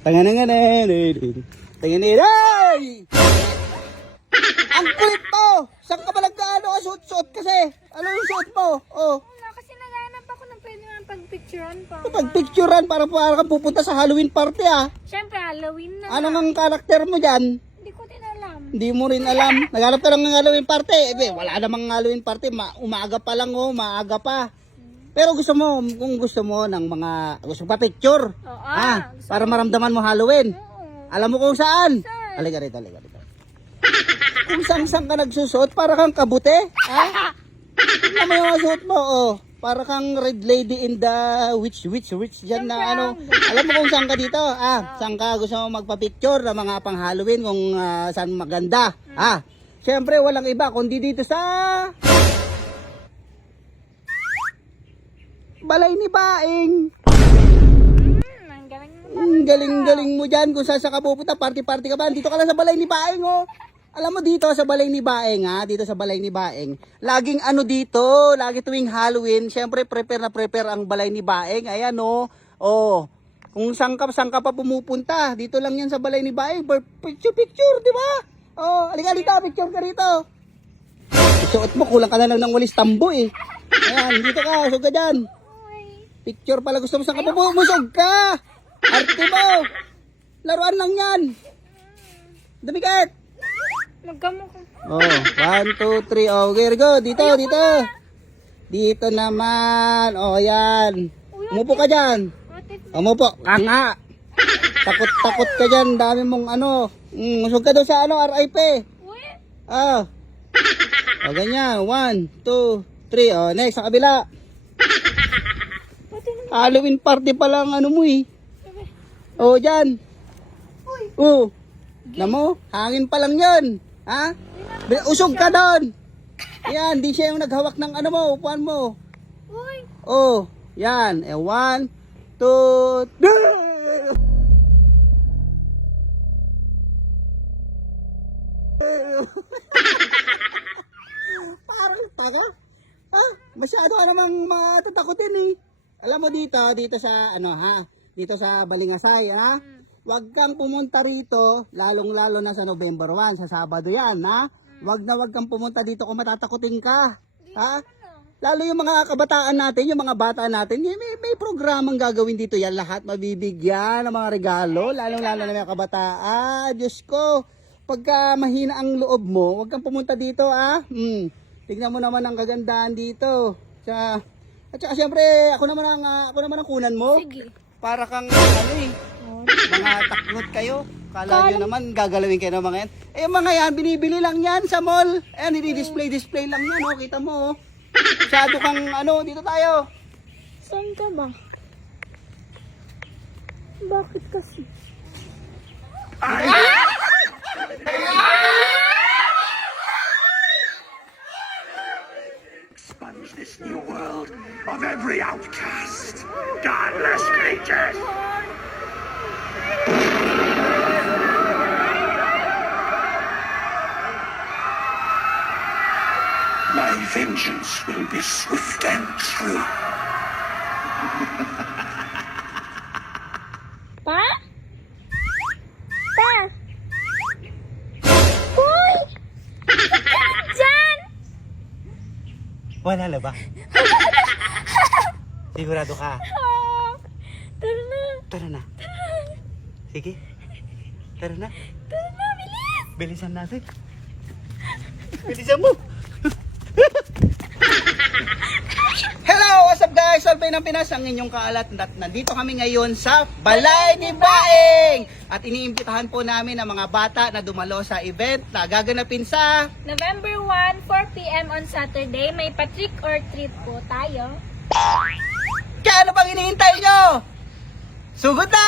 Tangananganan. Tangananay! Ang kulit mo! Saan ka ba suot-suot kasi? Ano yung suot mo? Oh. Wala, kasi naghahanap ako ng pwede naman pagpicturean pa. Pagpicturean para kang pupunta sa Halloween party ah. Siyempre, Halloween na. Ano ang karakter mo dyan? Hindi ko din alam. Hindi mo rin alam. Naghanap ka lang ng Halloween party. Wala namang Halloween party. Umaga pa lang oh, maaga pa. Pero gusto mo, kung gusto mo ng mga, gusto pa picture. Para maramdaman mo Halloween. Alam mo kung saan? Halika rito. Kung saan ka nagsusot, para kang kabute. Ha? Tignan mo yung suot mo, oh. Para kang red lady in the witch dyan na ano. Alam mo kung saan ka dito? Saan ka gusto mo magpa-picture ng mga pang Halloween kung saan maganda. Siyempre, walang iba kundi dito sa Balay ni Baeng. Ang Galing mo dyan. Kung saan ka pupunta, party-party ka ba? Dito ka lang sa Balay ni Baeng, oh. Alam mo dito sa Balay ni Baeng, dito sa Balay ni Baeng, laging ano dito, lagi tuwing Halloween, syempre prepare ang Balay ni Baeng. Ayan oh. Oh. Kung saan ka pa pumupunta, dito lang yan sa Balay ni Baeng. Picture, di ba? Oh, halika dito, picture ka rito. Suot mo, kulang ka na lang ng walis tambo eh. Ayan, dito ka, usog ka dyan. Picture pala gusto mo, saan ka pa pumusog ka? Arte mo. Laruan lang yan. Damikat. Magkamukha. Oh, 1, 2, 3. Oh, okay, go. Dito. Dito naman. Oh, yan. Umupo ka dyan. Umupo. Nga. Takot ka dyan. Dami mong ano. Usog ka doon sa ano, RIP. Oh, ganyan. 1, 2, 3. Oh, next, sa kabila. Halloween party pa lang ano mo eh. Oh, dyan. Oh. Alam mo, hangin pa lang yun. Ha? Usog ka doon. Yan, di siya yung naghawak ng ano mo, upuan mo. Oh, yan. 1, 2, 3. Parang taga. Masyado ka namang matatakotin eh. Alam mo dito sa ano dito sa Balingasay Huwag kang pumunta rito, lalong-lalo na sa November 1, sa Sabado yan, Huwag kang pumunta dito kung matatakotin ka, Lalo yung mga kabataan natin, yung mga bata natin, may programang gagawin dito yan, lahat mabibigyan ng mga regalo, lalong-lalo na mga kabataan. Diyos ko, pagka mahina ang loob mo, huwag kang pumunta dito, Tignan mo naman ang kagandahan dito. At saka siyempre, ako naman ang kunan mo. Sige. Para kang mga taknot kayo. Kala nyo naman gagalawin kayo ng mga yan. Yung mga yan, binibili lang yan sa mall. Ayan, display lang yan. Kita mo. Masyado kang dito tayo. Saan ka ba? Bakit kasi? Expunge this new world of every outcast, godless creatures. My vengeance will be swift and true. Pa? Hoy! Diyan! Wala na ba? Sigurado ka? Tara na. Tara na. Sige. Tara na. Bilis! Bilisan natin. Bilisan mo. Hello! What's up guys? Solvay ng Pinas, ang inyong kaalat. Nandito kami ngayon sa Balay ni Baeng. At iniimbitahan po namin ang mga bata na dumalo sa event na gaganapin sa November 1, 4 p.m. on Saturday. May pa-trick or treat po tayo. Kaya ano pang hinihintay nyo? Sugod na!